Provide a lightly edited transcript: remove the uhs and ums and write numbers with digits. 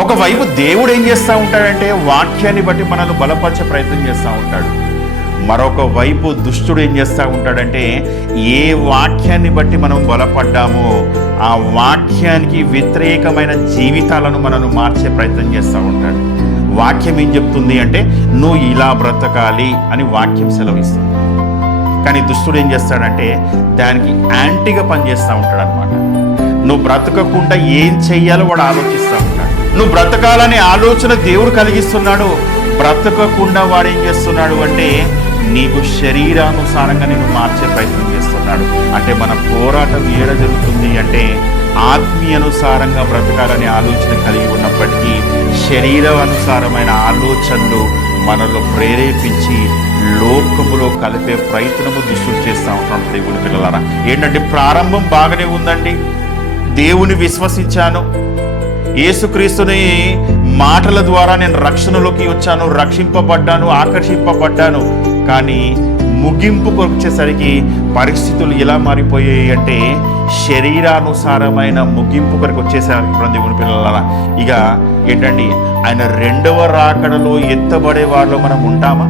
ఒకవైపు దేవుడు ఏం చేస్తూ ఉంటాడంటే వాక్యాన్ని బట్టి మనల్ని బలపరిచే ప్రయత్నం చేస్తూ ఉంటాడు. మరొక వైపు దుష్టుడు ఏం చేస్తూ ఉంటాడంటే ఏ వాక్యాన్ని బట్టి మనం బలపడ్డామో ఆ వాక్యానికి వ్యతిరేకమైన జీవితాలను మనల్ని మార్చే ప్రయత్నం చేస్తూ ఉంటాడు. వాక్యం ఏం చెప్తుంది అంటే నువ్వు ఇలా బ్రతకాలి అని వాక్యం సెలవిస్తుంది. కానీ దుష్టుడు ఏం చేస్తాడంటే దానికి యాంటీగా పనిచేస్తూ ఉంటాడు అనమాట. నువ్వు బ్రతకకుండా ఏం చెయ్యాలో వాడు ఆలోచిస్తూ ఉంటాడు. నువ్వు బ్రతకాలనే ఆలోచన దేవుడు కలిగిస్తున్నాడు, బ్రతకకుండా వాడు ఏం చేస్తున్నాడు అంటే నీకు శరీరానుసారంగా నేను మార్చే ప్రయత్నం చేస్తున్నాడు. అంటే మన పోరాటం ఏడ జరుగుతుంది అంటే ఆత్మీయానుసారంగా బ్రతకాలనే ఆలోచన కలిగి ఉన్నప్పటికీ శరీరానుసారమైన ఆలోచనలు మనలో ప్రేరేపించి లోకములో కలిపే ప్రయత్నము దుష్టులు చేస్తూ ఉంటాడు. దేవుని పిల్లలారా, ఏంటంటే ప్రారంభం బాగానే ఉందండి, దేవుని విశ్వసించాను, యేసుక్రీస్తుని మాటల ద్వారా నేను రక్షణలోకి వచ్చాను, రక్షింపబడ్డాను, ఆకర్షింపబడ్డాను. కానీ ముగింపుకు వచ్చేసరికి పరిస్థితులు ఎలా మారిపోయాయి అంటే శరీరానుసారమైన ముగింపు కొరకు వచ్చేసరికి దేవుని పిల్లల ఇక ఏంటండి ఆయన రెండవ రాకడలో ఎత్తబడే వారిలో మనం ఉంటామా?